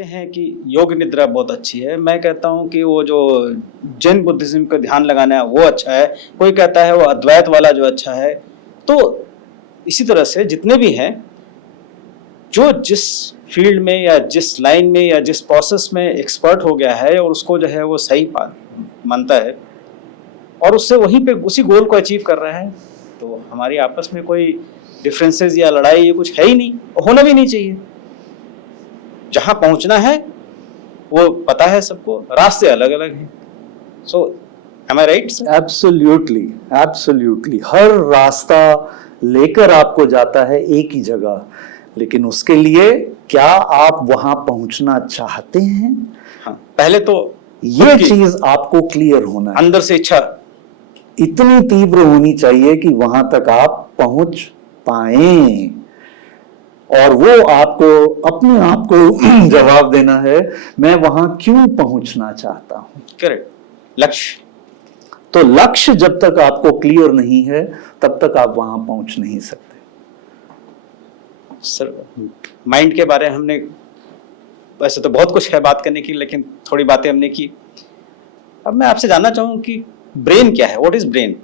कहते हैं कि योग निद्रा बहुत अच्छी है, मैं कहता हूँ कि वो जो जैन बुद्धिज्म का ध्यान लगाना है वो अच्छा है, कोई कहता है वो अद्वैत वाला जो अच्छा है। तो इसी तरह से जितने भी हैं, जो जिस फील्ड में या जिस लाइन में या जिस प्रोसेस में एक्सपर्ट हो गया है और उसको जो है वो सही मानता है और उससे वहीं पे उसी गोल को अचीव कर रहा है, तो हमारी आपस में कोई डिफरेंसेस या लड़ाई ये कुछ है ही नहीं, होना भी नहीं चाहिए। जहां पहुंचना है वो पता है सबको, रास्ते अलग अलग हैं। So am I right? Absolutely, absolutely. हर रास्ता लेकर आपको जाता है एक ही जगह, लेकिन उसके लिए क्या आप वहां पहुंचना चाहते हैं? हाँ, पहले तो ये चीज आपको क्लियर होना है, अंदर से इच्छा इतनी तीव्र होनी चाहिए कि वहां तक आप पहुंच पाए, और वो आपको अपने आप को जवाब देना है, मैं वहां क्यों पहुंचना चाहता हूं। करेक्ट, लक्ष्य। तो लक्ष्य जब तक आपको क्लियर नहीं है तब तक आप वहां पहुंच नहीं सकते। सर, माइंड के बारे में हमने वैसे तो बहुत कुछ है बात करने की, लेकिन थोड़ी बातें हमने की। अब मैं आपसे जानना चाहूँ कि ब्रेन क्या है? What is brain?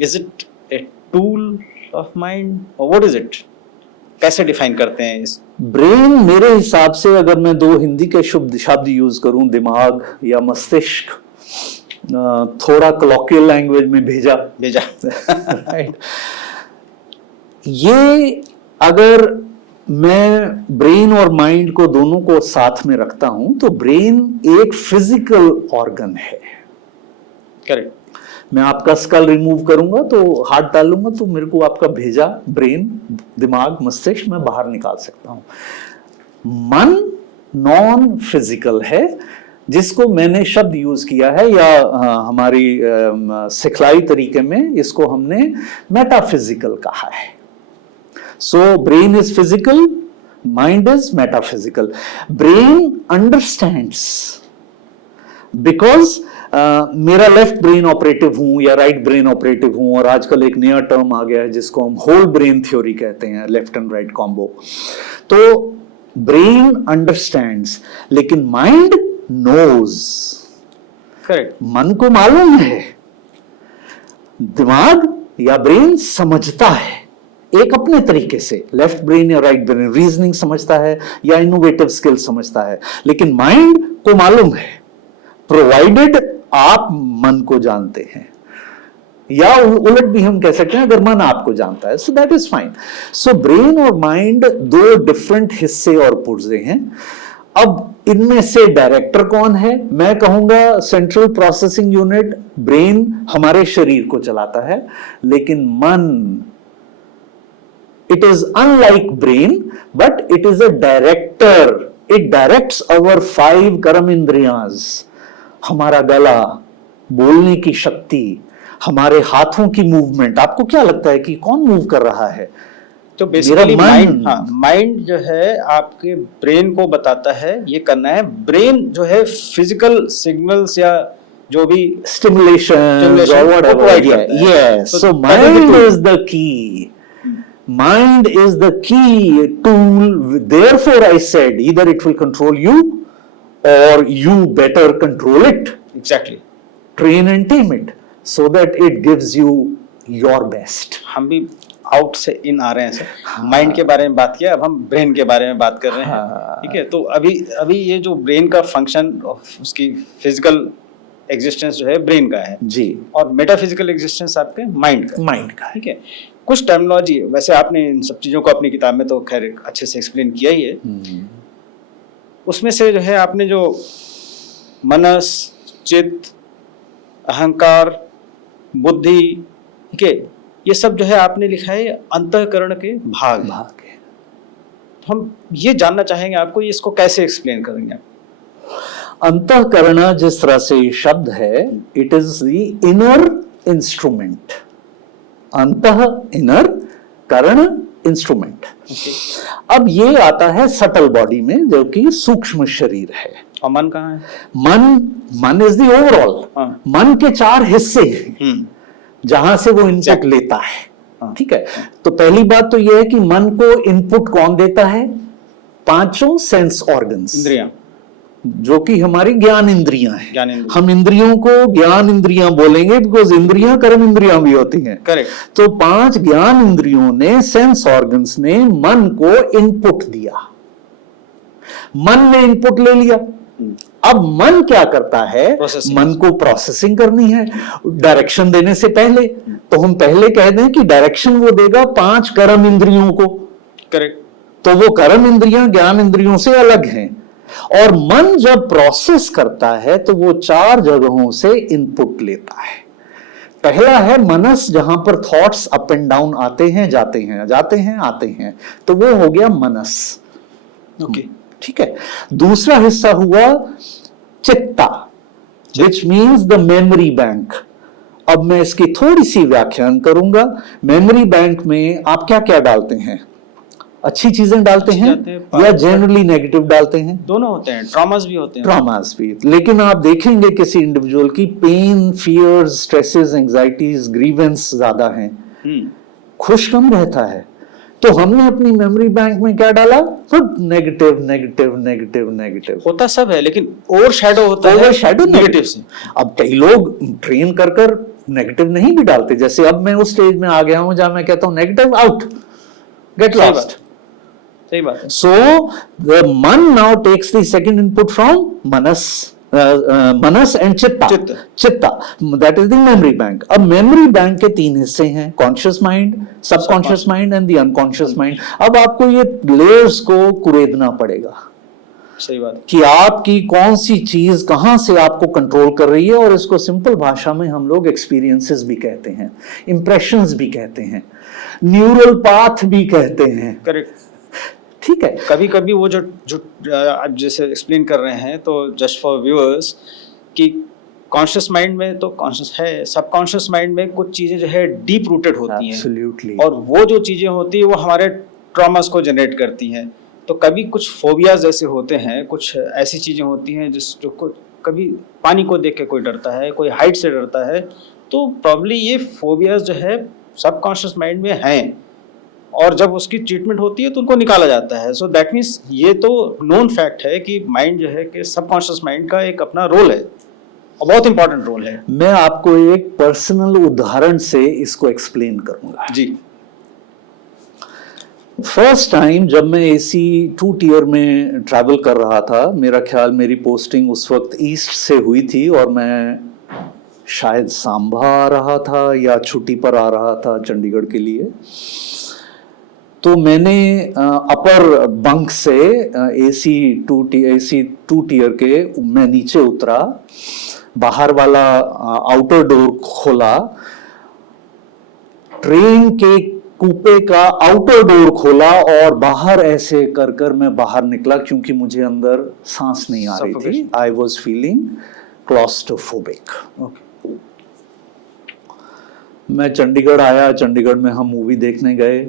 Is it a tool of mind और व्हाट इज इट? कैसे डिफाइन करते हैं इस ब्रेन? मेरे हिसाब से अगर मैं दो हिंदी के शब्द यूज करूं, दिमाग या मस्तिष्क, थोड़ा कॉलोकियल लैंग्वेज में भेजा राइट। ये अगर मैं ब्रेन और माइंड को दोनों को साथ में रखता हूं तो ब्रेन एक फिजिकल ऑर्गन है। करेक्ट। मैं आपका स्कल रिमूव करूंगा तो हाथ डालूंगा तो मेरे को आपका भेजा ब्रेन, दिमाग, मस्तिष्क मैं बाहर निकाल सकता हूं। मन नॉन फिजिकल है, जिसको मैंने शब्द यूज किया है या हमारी सिखलाई तरीके में इसको हमने मेटाफिजिकल कहा है। So brain is physical, mind is metaphysical. Brain understands because मेरा लेफ्ट ब्रेन ऑपरेटिव हूं या राइट ब्रेन ऑपरेटिव हूं, और आजकल एक नया टर्म आ गया है जिसको हम होल ब्रेन थ्योरी कहते हैं, लेफ्ट एंड राइट कॉम्बो। तो ब्रेन अंडरस्टैंड्स, लेकिन माइंड नोज। करेक्ट। मन को मालूम है, दिमाग या ब्रेन समझता है एक अपने तरीके से। लेफ्ट ब्रेन या राइट ब्रेन रीजनिंग समझता है या इनोवेटिव स्किल समझता है, लेकिन माइंड को मालूम है, प्रोवाइडेड आप मन को जानते हैं, या उलट भी हम कह सकते हैं अगर मन आपको जानता है, so that is fine. So brain और माइंड दो डिफरेंट हिस्से और पुर्जे हैं। अब इनमें से डायरेक्टर कौन है? मैं कहूंगा सेंट्रल प्रोसेसिंग यूनिट, ब्रेन हमारे शरीर को चलाता है, लेकिन मन, it is unlike brain but it is a director, it directs our 5 कर्म इंद्रियाज। हमारा गला, बोलने की शक्ति, हमारे हाथों की मूवमेंट। आपको क्या लगता है कि कौन मूव कर रहा है? तो बेसिकली माइंड, हाँ, माइंड जो है आपके ब्रेन को बताता है ये करना है। ब्रेन जो है फिजिकल सिग्नल्स या जो भी स्टिमुलेशन प्रोवाइड करता है। Yes, so mind is the key. Mind is the key tool. Therefore, I said either it will control you or you better control it. Exactly. Train and tame it so that it gives you your best. हम भी out से इन आ रहे हैं sir. हाँ। Mind के बारे में बात किया, अब हम ब्रेन के बारे में बात कर रहे हैं। हाँ। ठीक है, तो अभी ये जो ब्रेन का फंक्शन, उसकी फिजिकल एग्जिस्टेंस जो है ब्रेन का है जी, और मेटाफिजिकल एग्जिस्टेंस आपके माइंड का। है। ठीक है, कुछ टर्मिनोलॉजी, वैसे आपने इन सब चीजों को अपनी किताब में तो खैर अच्छे से एक्सप्लेन किया ही है। उसमें से जो है आपने जो मनस, चित्त, अहंकार, बुद्धि, ठीक है, ये सब जो है आपने लिखा है अंतःकरण के भाग है। तो हम ये जानना चाहेंगे आपको, ये इसको कैसे एक्सप्लेन करेंगे आप? अंतःकरण जिस तरह से शब्द है, it is the inner instrument. अंतः इनर, करण इंस्ट्रूमेंट। अब ये आता है सटल बॉडी में, जो कि सूक्ष्म शरीर है। और मन कहाँ है? मन इज द ओवरऑल। मन के 4 हिस्से हैं जहां से वो इनपुट लेता है। ठीक है, तो पहली बात तो यह है कि मन को इनपुट कौन देता है? पांचों सेंस ऑर्गन्स, इंद्रियां, जो कि हमारी ज्ञान इंद्रियां हैं। ज्ञान इंद्रिय, हम इंद्रियों को ज्ञान इंद्रियां बोलेंगे बिकॉज इंद्रियां कर्म इंद्रियां भी होती हैं। करेक्ट, तो पांच ज्ञान इंद्रियों ने, सेंस ऑर्गन्स ने मन को इनपुट दिया, मन ने इनपुट ले लिया। अब मन क्या करता है, Processing. मन को प्रोसेसिंग करनी है डायरेक्शन देने से पहले। तो हम पहले कह दें कि डायरेक्शन वो देगा पांच कर्म इंद्रियों को, करेक्ट, तो वो कर्म इंद्रियां ज्ञान इंद्रियों से अलग हैं। और मन जब प्रोसेस करता है तो वो चार जगहों से इनपुट लेता है। पहला है मनस, जहां पर थॉट्स अप एंड डाउन आते हैं, जाते हैं, जाते हैं, आते हैं, तो वो हो गया मनस। ओके, ठीक है। दूसरा हिस्सा हुआ चित्ता, which means the memory bank. अब मैं इसकी थोड़ी सी व्याख्यान करूंगा। मेमोरी बैंक में आप क्या क्या डालते हैं? अच्छी चीजें डालते हैं या जनरली नेगेटिव डालते हैं? दोनों होते हैं, ट्रॉमास भी होते हैं, ट्रॉमास भी। लेकिन आप देखेंगे किसी इंडिविजुअल की pain, fears, stresses, anxieties, grievances ज्यादा हैं, खुश कम रहता है। तो हमने अपनी मेमोरी बैंक में क्या डाला? सब नेगेटिव नेगेटिव नेगेटिव नेगेटिव। होता सब है, लेकिन ओवर शैडो होता है ओवरशैडो नेगेटिव से। अब कई लोग ट्रेन कर कर नेगेटिव नहीं भी डालते। जैसे अब मैं उस स्टेज में आ गया हूं जहां मैं कहता हूं नेगेटिव आउट, गेट सही लॉस्ट। सही बात है। So the man now takes the second input from manas, manas and chitta. Chitta, that is the memory bank. अब memory bank के तीन हिस्से हैं, conscious mind, subconscious mind and the unconscious mind. अब आपको ये layers को कुरेदना पड़ेगा सही बात है कि आपकी कौन सी चीज कहां से आपको कंट्रोल कर रही है। और इसको सिंपल भाषा में हम लोग एक्सपीरियंसेस भी कहते हैं, इंप्रेशंस भी कहते हैं, न्यूरल पाथ भी कहते हैं। करेक्ट। ठीक है। कभी कभी वो जो जो आप जैसे एक्सप्लेन कर रहे हैं, तो जस्ट फॉर व्यूअर्स कि कॉन्शियस माइंड में तो कॉन्शियस है, सबकॉन्शियस माइंड में कुछ चीजें जो है डीप रूटेड होती हैं। Absolutely. और वो जो चीजें होती है वो हमारे ट्रॉमास को जनरेट करती हैं। तो कभी कुछ फोबियाज जैसे होते हैं, कुछ ऐसी चीजें होती हैं कभी पानी को देख के कोई डरता है, कोई हाइट से डरता है, तो प्रॉब्ली ये फोबियाज जो है सबकॉन्शियस माइंड में हैं। और जब उसकी ट्रीटमेंट होती है तो उनको निकाला जाता है। सो दैट मीन्स ये तो नोन फैक्ट है कि माइंड जो है कि सबकॉन्शियस माइंड का एक अपना रोल है और बहुत इंपॉर्टेंट रोल है। मैं आपको एक पर्सनल उदाहरण से इसको एक्सप्लेन करूंगा जी। फर्स्ट टाइम जब मैं AC 2 टियर में ट्रैवल कर रहा था, मेरा ख्याल मेरी पोस्टिंग उस वक्त ईस्ट से हुई थी और मैं शायद सांबा आ रहा था या छुट्टी पर आ रहा था चंडीगढ़ के लिए। तो मैंने अपर बंक से AC 2 टियर के मैं नीचे उतरा, बाहर वाला आउटर डोर खोला, ट्रेन के कूपे का आउटर डोर खोला और बाहर ऐसे कर कर मैं बाहर निकला, क्योंकि मुझे अंदर सांस नहीं आ रही थी। I was feeling claustrophobic. मैं चंडीगढ़ आया, चंडीगढ़ में हम मूवी देखने गए,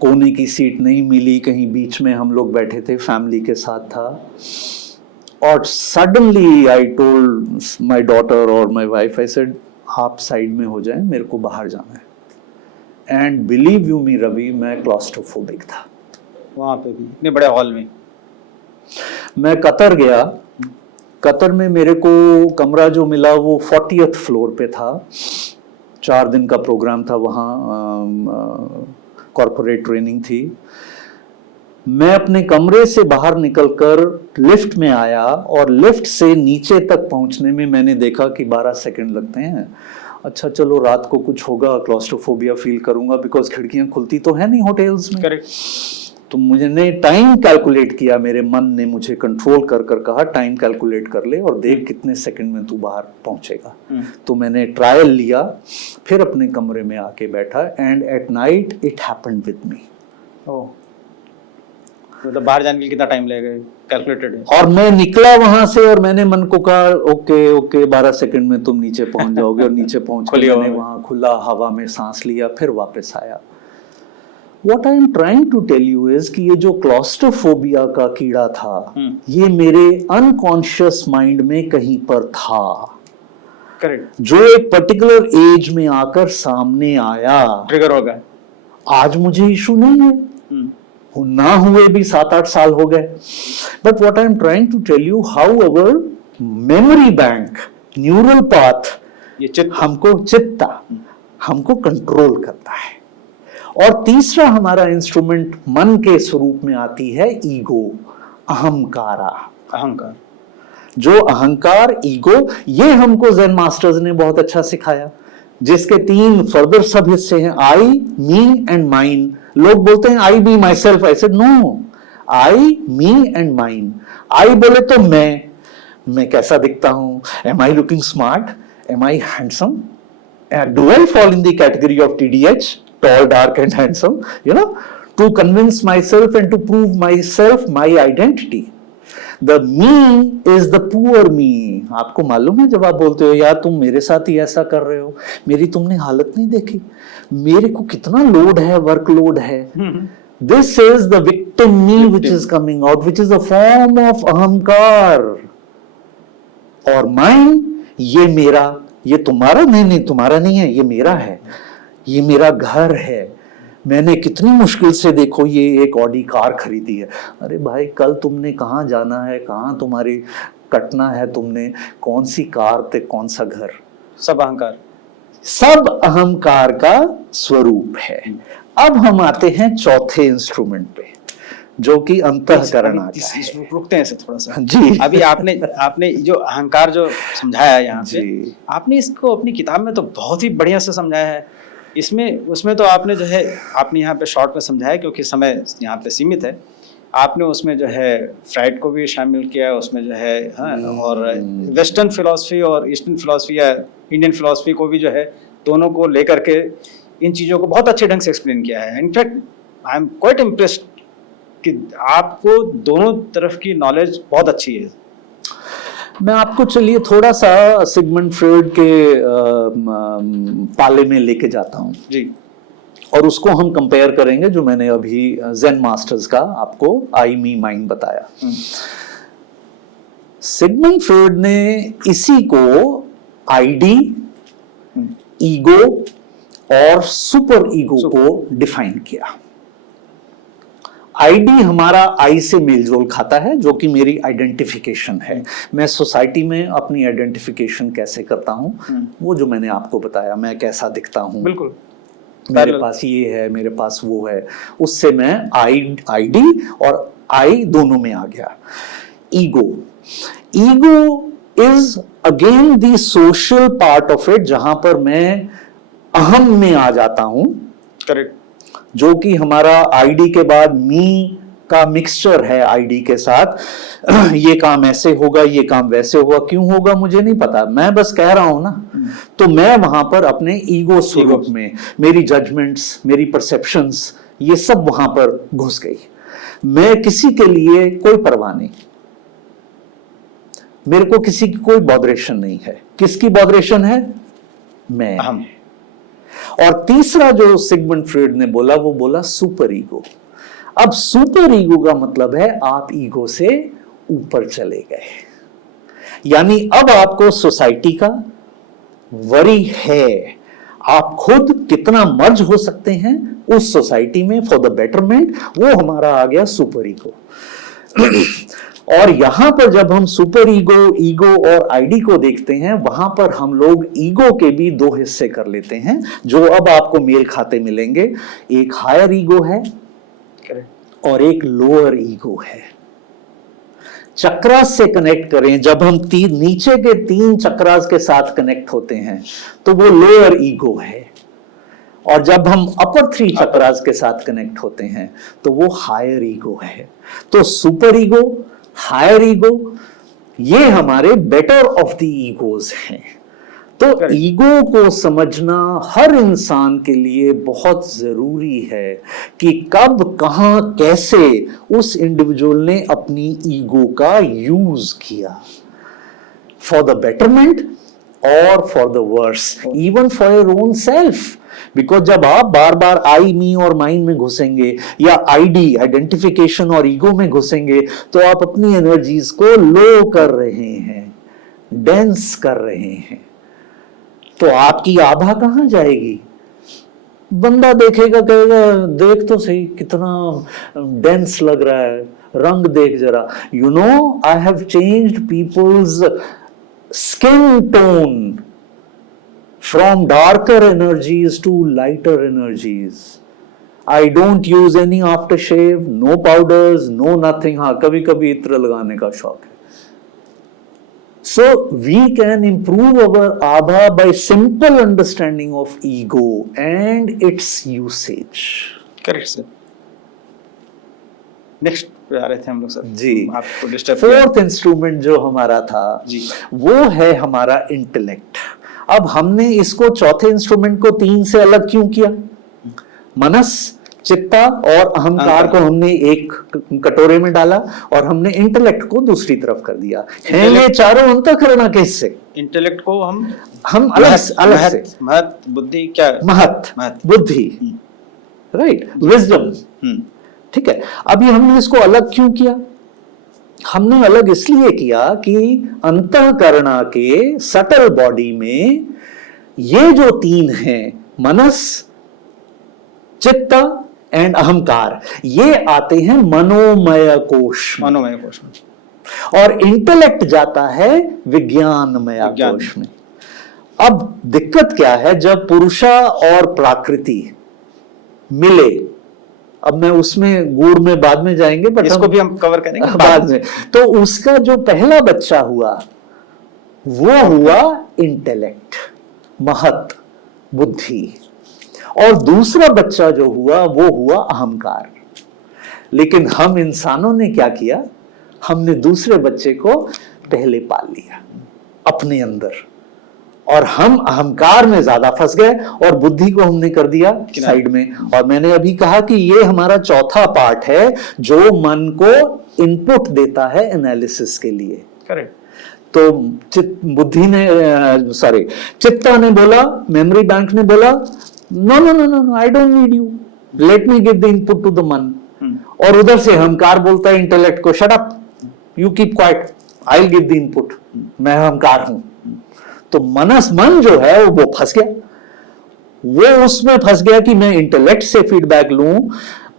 कोने की सीट नहीं मिली, कहीं बीच में हम लोग बैठे थे, फैमिली के साथ था। और suddenly I told my daughter और माय वाइफ, आई सेड आप साइड में हो जाएं, मेरे को बाहर जाना है। एंड बिलीव यू मी रवि, मैं क्लॉस्ट्रोफोबिक था वहां पे भी इतने बड़े हॉल में। मैं कतर गया, कतर में मेरे को कमरा जो मिला वो 40th फ्लोर पे था। 4 दिन का प्रोग्राम था वहाँ, कॉर्पोरेट ट्रेनिंग थी। मैं अपने कमरे से बाहर निकलकर लिफ्ट में आया और लिफ्ट से नीचे तक पहुंचने में मैंने देखा कि 12 सेकंड लगते हैं। अच्छा चलो रात को कुछ होगा, क्लॉस्ट्रोफोबिया फील करूंगा, बिकॉज खिड़कियां खुलती तो है नहीं होटल्स में। करेक्ट। तो मुझे टाइम कैलकुलेट किया, मेरे मन ने मुझे कंट्रोल कर कर कहा टाइम कैलकुलेट कर ले और देख कितने सेकंड में तू बाहर पहुंचेगा। तो मैंने ट्रायल लिया, फिर अपने कमरे में आके बैठा and at night it happened with me. ओह, मतलब बाहर जाने के लिए कितना टाइम लगेगा, कैलकुलेटेड है। और मैं निकला वहां से और मैंने मन को कहा ओके ओके 12 सेकंड में तुम नीचे पहुंच जाओगे। और नीचे पहुंच कर मैंने वहां खुला हवा में सांस लिया, फिर वापस आया। What I am trying to tell you is कि ये जो क्लॉस्ट्रोफोबिया का कीड़ा था, ये मेरे अनकॉन्शियस माइंड में कहीं पर था। करेक्ट। जो एक पर्टिकुलर एज में आकर सामने आया, ट्रिगर होगा। आज मुझे इशू नहीं है, ना हुए भी 7-8 साल हो गए। But what I am trying to tell you, how our memory bank, neural path, ये चित्त चित्ता हमको कंट्रोल करता है। और तीसरा हमारा इंस्ट्रूमेंट मन के स्वरूप में आती है ईगो, अहंकारा। अहंकार, जो अहंकार, ईगो, ये हमको ज़ेन मास्टर्स ने बहुत अच्छा सिखाया, जिसके 3 फर्दर सब हिस्से हैं, आई, मी एंड माइन। लोग बोलते हैं I, me, myself. I said no, I, me and mine. I बोले तो मैं कैसा दिखता हूं, am I looking smart, am I handsome, do I fall in the category of TDH, tall, dark and handsome, you know, to convince myself and to prove myself my identity. The me is the poor me. आपको मालूम है जब आप बोलते हो यार तुम मेरे साथ ही ऐसा कर रहे हो, मेरी तुमने हालत नहीं देखी, मेरे को कितना लोड है, वर्कलोड है। This is the victim me which is coming out, which is a form of अहंकार। और माइंड, ये मेरा, ये तुम्हारा नहीं, तुम्हारा नहीं है, ये मेरा है, ये मेरा घर है, मैंने कितनी मुश्किल से देखो ये एक ऑडी कार खरीदी है। अरे भाई कल तुमने कहाँ जाना है, कहाँ तुम्हारी कटना है, तुमने कौन सी कार थे, कौन सा घर, सब अहंकार, सब अहंकार का स्वरूप है। अब हम आते हैं चौथे इंस्ट्रूमेंट पे, जो कि अंतःकरण आता है। रुकते हैं इसे थोड़ा सा जी। अभी आपने जो अहंकार जो समझाया है यहाँ पे, जी। आपने इसको अपनी किताब में तो बहुत ही बढ़िया से समझाया है। उसमें तो आपने जो है, आपने यहाँ पे शॉर्ट में समझाया क्योंकि समय यहाँ पे सीमित है। आपने उसमें जो है फ्राइड को भी शामिल किया, उसमें जो है हाँ, और वेस्टर्न फिलॉसफी और ईस्टर्न फिलॉसफी या इंडियन फिलॉसफी को भी जो है, दोनों को लेकर के इन चीज़ों को बहुत अच्छे ढंग से एक्सप्लेन किया है। In fact I am quite impressed कि आपको दोनों तरफ की नॉलेज बहुत अच्छी है। मैं आपको चलिए थोड़ा सा सिगमंड फ्रॉइड के पाले में लेके जाता हूं जी, और उसको हम कंपेयर करेंगे जो मैंने अभी ज़ेन मास्टर्स का आपको आई, मी, माइंड बताया। सिगमंड फ्रॉइड ने इसी को आईडी, ईगो और सुपर ईगो को डिफाइन किया। आईडी हमारा आई से मेलजोल खाता है, जो कि मेरी आइडेंटिफिकेशन है। मैं सोसाइटी में अपनी आइडेंटिफिकेशन कैसे करता हूं, वो जो मैंने आपको बताया, मैं कैसा दिखता हूं, बिल्कुल, मेरे पास ये है, मेरे पास वो है, उससे मैं आईडी और आई दोनों में आ गया। Ego is again the social part of it, जहां पर मैं अहम में आ जाता हूं। करेक्ट, जो कि हमारा आईडी के बाद मी का मिक्सचर है आईडी के साथ। ये काम ऐसे होगा, ये काम वैसे होगा, क्यों होगा मुझे नहीं पता, मैं बस कह रहा हूं ना। तो मैं वहां पर अपने ईगो स्वरूप में, मेरी जजमेंट्स, मेरी परसेप्शंस, ये सब वहां पर घुस गई। मैं किसी के लिए कोई परवाह नहीं, मेरे को किसी की कोई बॉदरेशन नहीं है। किसकी बॉदरेशन है? मैं। हम। और तीसरा जो सिगमंड फ्रॉइड ने बोला, वो बोला सुपर ईगो। अब सुपर ईगो का मतलब है आप ईगो से ऊपर चले गए, यानी अब आपको सोसाइटी का वरी है, आप खुद कितना मर्ज हो सकते हैं उस सोसाइटी में फॉर द बेटरमेंट, वो हमारा आ गया सुपर ईगो। और यहां पर जब हम सुपर ईगो और आईडी को देखते हैं, वहां पर हम लोग ईगो के भी दो हिस्से कर लेते हैं, जो अब आपको मेल खाते मिलेंगे। एक हायर ईगो है और एक लोअर ईगो है। चक्रास से कनेक्ट करें, जब हम नीचे के 3 चक्रास के साथ कनेक्ट होते हैं तो वो लोअर ईगो है, और जब हम अपर 3 चक्रास के साथ कनेक्ट होते हैं तो वो हायर ईगो है। तो सुपर ईगो, हायर ईगो, ये हमारे बेटर ऑफ द ईगोज हैं। तो ईगो को समझना हर इंसान के लिए बहुत जरूरी है कि कब, कहां, कैसे उस इंडिविजुअल ने अपनी ईगो का यूज किया, फॉर द बेटरमेंट और for the worse, even for your own self. Because जब आप बार बार आई, मी और माइंड में घुसेंगे, या आईडी, आइडेंटिफिकेशन और ईगो में घुसेंगे, तो आप अपनी एनर्जीज को लो कर रहे हैं, डेंस कर रहे हैं। तो आपकी आभा कहां जाएगी? बंदा देखेगा कहेगा देख तो सही कितना डेंस लग रहा है, रंग देख जरा। You know I have changed people's skin tone from darker energies to lighter energies. I don't use any after shave, no powders, no nothing. हाँ कभी कभी इत्र लगाने का शौक है। So we can improve our abha by simple understanding of ego and its usage. Correct sir. Next पे आ रहे थे हम लोग सर। जी, आपको डिस्टर्ब फोर्थ इंस्ट्रूमेंट जो हमारा था जी, वो है हमारा इंटेलेक्ट। अब हमने इसको चौथे इंस्ट्रूमेंट को 3 से अलग क्यों किया? मनस, चित्ता और अहंकार को हमने एक कटोरे में डाला और हमने इंटेलेक्ट को दूसरी तरफ कर दिया। है ये चारों अंतःकरण के हिस्से। इंटेलेक्ट को हम अलग से महत बुद्धि क्या महत बुद्धि, राइट, विजडम, ठीक है। अभी हमने इसको अलग क्यों किया? हमने अलग इसलिए किया कि अंतःकरण के सटल बॉडी में ये जो 3 हैं, मनस, चित्त एंड अहंकार, ये आते हैं मनोमय कोश में। मनोमय कोश में। और इंटेलेक्ट जाता है विज्ञानमय कोश में। अब दिक्कत क्या है, जब पुरुषा और प्रकृति मिले, अब मैं उसमें गुड़ में बाद में जाएंगे, बट इसको भी हम कवर करेंगे बाद में। तो उसका जो पहला बच्चा हुआ वो हुआ इंटेलेक्ट, महत, बुद्धि, और दूसरा बच्चा जो हुआ वो हुआ अहंकार। लेकिन हम इंसानों ने क्या किया, हमने दूसरे बच्चे को पहले पाल लिया अपने अंदर, और हम अहंकार में ज्यादा फंस गए और बुद्धि को हमने कर दिया साइड में। और मैंने अभी कहा कि ये हमारा चौथा पार्ट है जो मन को इनपुट देता है एनालिसिस के लिए। करेक्ट। तो बुद्धि ने चित्ता ने बोला, मेमोरी बैंक ने बोला no no no no I don't need you, let me give the input to the मन। और उधर से अहंकार बोलता है इंटेलेक्ट को, shut up, you keep quiet, I will give the input, मैं अहंकार हूं। तो मन जो है वो फंस गया, वो उसमें फंस गया कि मैं इंटेलेक्ट से फीडबैक लूं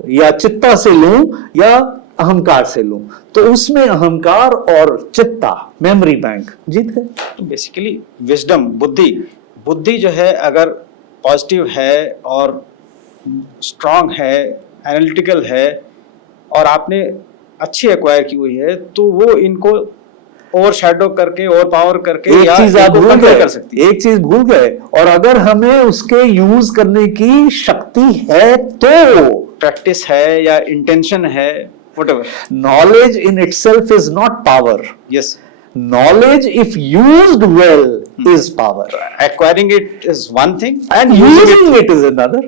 या चित्ता से लूं या अहंकार से लूं। तो उसमें अहंकार और चित्ता, मेमोरी बैंक, जीत गए। तो बेसिकली विजडम, बुद्धि जो है अगर पॉजिटिव है और स्ट्रांग है, एनालिटिकल है, और आपने अच्छी एक्वायर की हुई है, तो वो इनको ओवर शैडो करके, ओवर पावर करके एक चीज आप भूल गए, कर सकती है। एक चीज भूल गए, और अगर हमें उसके यूज करने की शक्ति है तो, प्रैक्टिस है या इंटेंशन है, whatever. Knowledge in itself is not power. Yes, knowledge if used well is power, acquiring it is one thing and using it is another.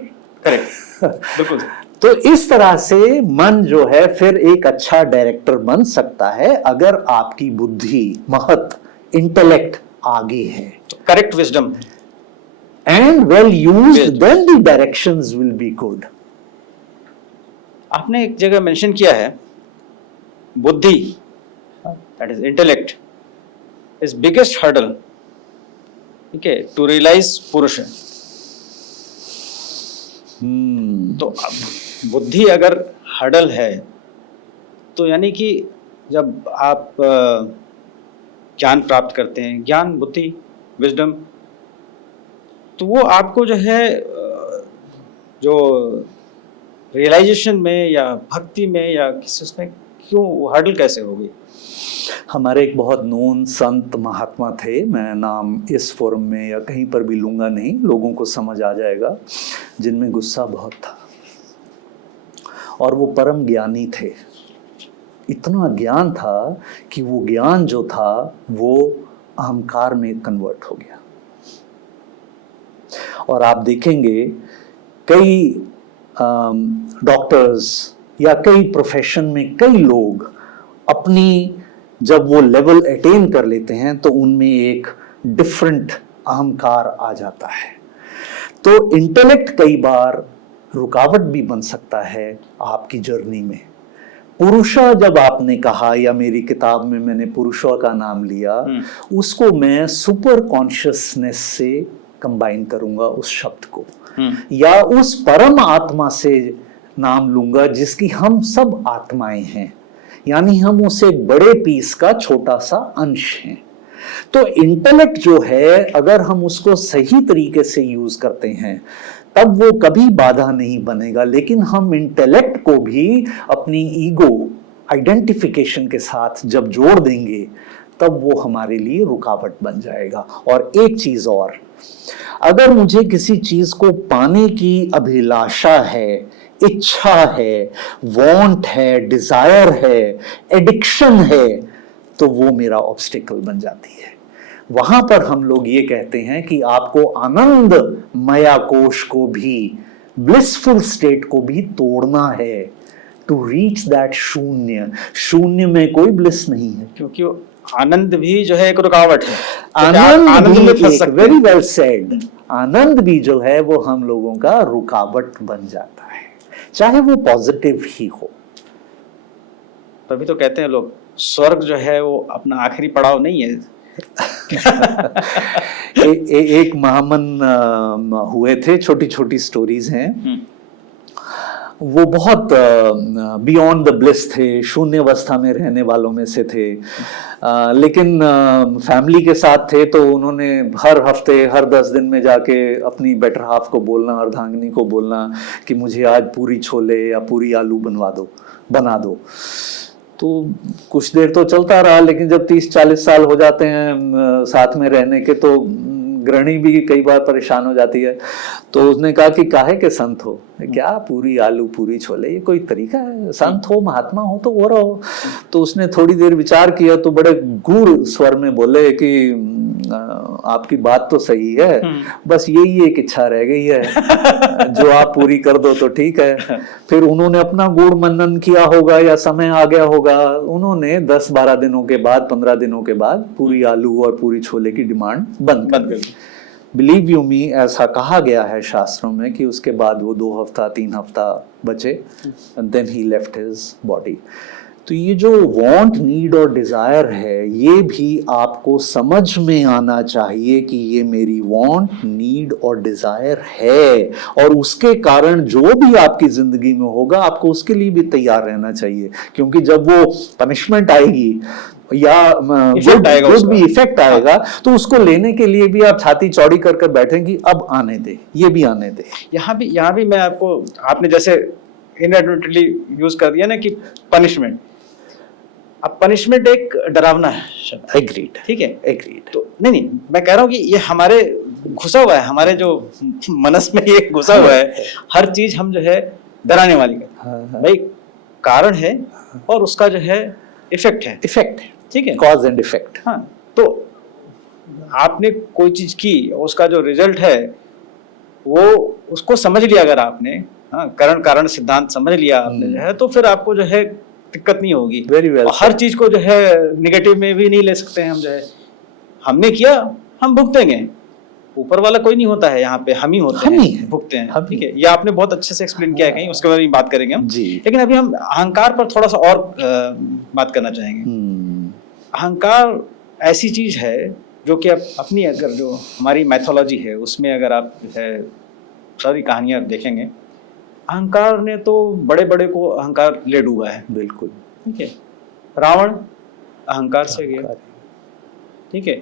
Correct, बिल्कुल। तो इस तरह से मन जो है फिर एक अच्छा डायरेक्टर बन सकता है अगर आपकी बुद्धि, महत, इंटेलेक्ट आगे है। Correct wisdom and well used, then the directions will be good. आपने एक जगह मेंशन किया है, बुद्धि, that is intellect, is biggest hurdle, ठीक है, टू रियलाइज पुरुष। तो अब बुद्धि अगर हर्डल है तो यानी कि जब आप ज्ञान प्राप्त करते हैं, ज्ञान, बुद्धि, विजडम, तो वो आपको जो है जो रियलाइजेशन में या भक्ति में या किसी उसमें क्यों हर्डल कैसे हो गई? हमारे एक बहुत नोन संत महात्मा थे, मैं नाम इस फोरम में या कहीं पर भी लूंगा नहीं, लोगों को समझ आ जाएगा, जिनमें गुस्सा बहुत था और वो परम ज्ञानी थे। इतना ज्ञान था कि वो ज्ञान जो था वो अहंकार में कन्वर्ट हो गया। और आप देखेंगे कई डॉक्टर्स या कई प्रोफेशन में कई लोग अपनी जब वो लेवल अटेन कर लेते हैं तो उनमें एक डिफरेंट अहंकार आ जाता है। तो इंटेलेक्ट कई बार रुकावट भी बन सकता है आपकी जर्नी में। पुरुषा जब आपने कहा या मेरी किताब में मैंने पुरुषा का नाम लिया, उसको मैं सुपर कॉन्शियसनेस से कंबाइन करूंगा उस शब्द को। या उस परम आत्मा से नाम लूंगा जिसकी हम सब आत्माएं हैं, यानी हम उस एक बड़े पीस का छोटा सा अंश हैं। तो इंटेलेक्ट जो है, अगर हम उसको सही तरीके से यूज करते हैं तब वो कभी बाधा नहीं बनेगा। लेकिन हम इंटेलेक्ट को भी अपनी ईगो आइडेंटिफिकेशन के साथ जब जोड़ देंगे तब वो हमारे लिए रुकावट बन जाएगा। और एक चीज और, अगर मुझे किसी चीज को पाने की अभिलाषा है, इच्छा है, वांट है, डिजायर है, एडिक्शन है, तो वो मेरा ऑब्स्टिकल बन जाती है। वहां पर हम लोग ये कहते हैं कि आपको आनंद मया कोश को भी, ब्लिसफुल स्टेट को भी तोड़ना है टू रीच दैट शून्य। शून्य में कोई ब्लिस नहीं है, क्योंकि आनंद भी जो है एक रुकावट है। आनंद में फंस भी, सकते हैं। वेरी वेल सेड, आनंद भी जो है वो हम लोगों का रुकावट बन जाता है, चाहे वो पॉजिटिव ही हो। तभी तो कहते हैं लोग, स्वर्ग जो है वो अपना आखिरी पड़ाव नहीं है। एक महामन हुए थे, छोटी छोटी स्टोरीज हैं। वो बहुत बियॉन्ड द ब्लिस थे, शून्य अवस्था में रहने वालों में से थे। लेकिन फैमिली के साथ थे तो उन्होंने हर हफ्ते, हर 10 दिन में जाके अपनी बेटर हाफ को बोलना, अर्धांगिनी को बोलना कि मुझे आज पूरी छोले या पूरी आलू बना दो। तो कुछ देर तो चलता रहा, लेकिन जब 30-40 साल हो जाते हैं साथ में रहने के तो गृहिणी भी कई बार परेशान हो जाती है। तो उसने कहा कि काहे के संत हो, क्या पूरी आलू पूरी छोले, ये कोई तरीका है? संत हो, महात्मा हो तो वो रहो। तो उसने थोड़ी देर विचार किया तो बड़े गूढ़ स्वर में बोले कि आपकी बात तो सही है, बस यही एक इच्छा रह गई है, जो आप पूरी कर दो तो ठीक है। फिर उन्होंने अपना गूढ़ मनन किया होगा या समय आ गया होगा, उन्होंने 10-12 दिनों के बाद, 15 दिनों के बाद पूरी आलू और पूरी छोले की डिमांड बंद कर दी। बिलीव यू मी, ऐसा कहा गया है शास्त्रों में कि उसके बाद वो 2 हफ्ता 3 हफ्ता बचे, then he left his body. तो ये जो वांट, नीड और डिजायर है, ये भी आपको समझ में आना चाहिए कि ये मेरी वांट, नीड और डिजायर है, और उसके कारण जो भी आपकी जिंदगी में होगा आपको उसके लिए भी तैयार रहना चाहिए। क्योंकि जब वो पनिशमेंट आएगी या गुड भी इफेक्ट आएगा, तो उसको लेने के लिए भी आप छाती चौड़ी कर बैठेंगे, अब आने दे, ये भी आने दे। यहाँ भी मैं आपने जैसे इनएडवर्टेंटली यूज कर दिया ना कि पनिशमेंट। अब पनिशमेंट एक डरावना है शब्द। एग्रीड, ठीक है, एग्रीड। तो नहीं, मैं कह रहा हूँ कि ये हमारे घुसा हुआ है, हमारे जो मनस में ये घुसा हुआ है। हर चीज हम जो है डराने वाली है। भाई कारण है और उसका जो है इफेक्ट है, ठीक है, कॉज एंड इफेक्ट। हाँ, तो आपने कोई चीज की, उसका जो रिजल्ट है वो उसको समझ लिया अगर आपने, हाँ, कारण सिद्धांत समझ लिया आपने जो है, तो फिर आपको जो है दिक्कत नहीं होगी। Very well. हर चीज को जो है निगेटिव में भी नहीं ले सकते हैं हम, जो है हमने किया हम भुगतेंगे, ऊपर वाला कोई नहीं होता है, यहाँ पे हम ही होते हैं, भुगते हैं। ठीक है, ये आपने बहुत अच्छे से एक्सप्लेन किया है, कहीं उसके बारे में बात करेंगे हम जी। लेकिन अभी हम अहंकार पर थोड़ा सा और बात करना चाहेंगे। अहंकार ऐसी चीज है जो कि अपनी, अगर जो हमारी मैथोलॉजी है उसमें अगर आप जो है सारी कहानियां देखेंगे, अहंकार ने तो बड़े बड़े को अहंकार ले डूबा है। बिल्कुल, ठीक है, रावण अहंकार से गया, ठीक है,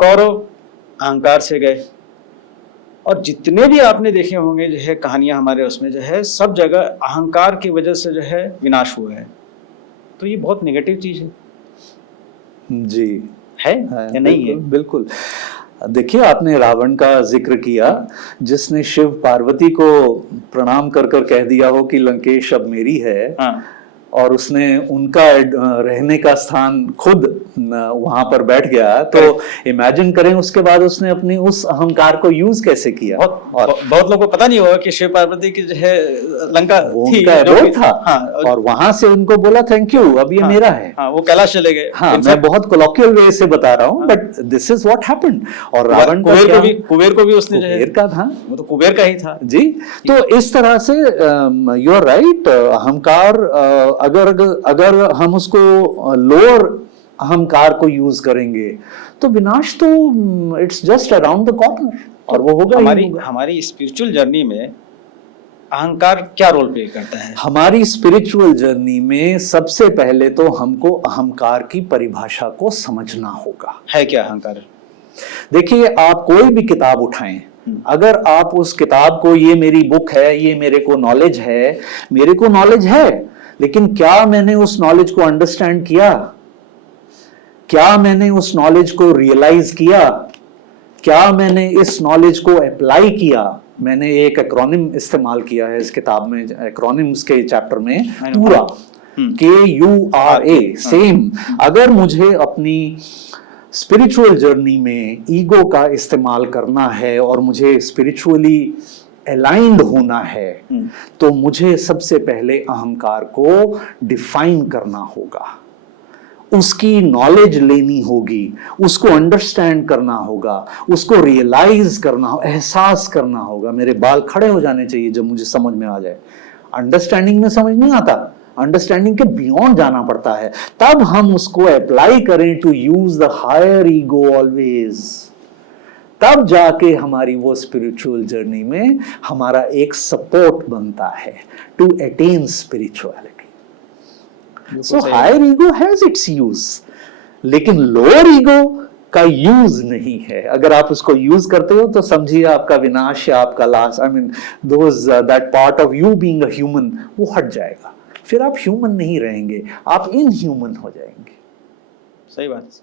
कौरव अहंकार से गए, और जितने भी आपने देखे होंगे जो है कहानियां हमारे उसमें जो है, सब जगह अहंकार की वजह से जो है विनाश हुआ है। तो ये बहुत नेगेटिव चीज है जी, है या नहीं है? बिल्कुल। देखिए, आपने रावण का जिक्र किया, जिसने शिव पार्वती को प्रणाम कर कह दिया हो कि लंकेश अब मेरी है। हाँ। और उसने उनका रहने का स्थान खुद वहां पर बैठ गया। तो इमेजिन करें उसके बाद उसने अपनी उस अहंकार को यूज कैसे किया। बहुत लोगों को पता नहीं होगा कि शिव पार्वती की जो है लंका थी, रोल था। हाँ, और वहां से उनको बोला थैंक यू, अब ये मेरा है। हाँ, वो कैलाश चले गए। हाँ, मैं बहुत कोलोकियल वे से बता रहा हूँ, but this is what happened. और रावण कुबेर को भी उसने कुबेर का था, वो तो कुबेर का ही था जी। तो इस तरह से यू आर राइट, अहंकार अगर हम उसको लोअर अहंकार को यूज करेंगे तो विनाश तो it's just around the corner, और वो होगा ही होगा। हमारी स्पिरिचुअल जर्नी में अहंकार क्या रोल प्ले करता है? हमारी स्पिरिचुअल जर्नी में सबसे पहले तो हमको अहंकार की परिभाषा को समझना होगा। है क्या अहंकार? देखिए, आप कोई भी किताब उठाएं, अगर आप उस किताब को, ये मेरी बुक है, ये मेरे को नॉलेज है, मेरे को नॉलेज है, लेकिन क्या मैंने उस नॉलेज को अंडरस्टैंड किया? क्या मैंने उस नॉलेज को रियलाइज किया? क्या मैंने इस नॉलेज को अप्लाई किया? मैंने एक एक्रोनिम इस्तेमाल किया है इस किताब में, एक्रोनिम्स के चैप्टर में, पूरा KURA, सेम। अगर मुझे अपनी स्पिरिचुअल जर्नी में ईगो का इस्तेमाल करना है और मुझे स्पिरिचुअली अलाइंड होना है, तो मुझे सबसे पहले अहंकार को डिफाइन करना होगा, उसकी नॉलेज लेनी होगी, उसको अंडरस्टैंड करना होगा, उसको रियलाइज करना, एहसास करना होगा। मेरे बाल खड़े हो जाने चाहिए जब मुझे समझ में आ जाए। अंडरस्टैंडिंग में समझ नहीं आता, अंडरस्टैंडिंग के बियॉन्ड जाना पड़ता है, तब हम उसको अप्लाई करें to use the higher ego always, तब जाके हमारी वो स्पिरिचुअल जर्नी में हमारा एक सपोर्ट बनता है to attain spirituality. So higher ego has its use, लेकिन लोअर ईगो का यूज नहीं है। अगर आप उसको यूज करते हो तो समझिए आपका विनाश या आपका last, I mean that part of you being a human, वो हट जाएगा। फिर आप ह्यूमन नहीं रहेंगे, आप इनह्यूमन हो जाएंगे। सही बात।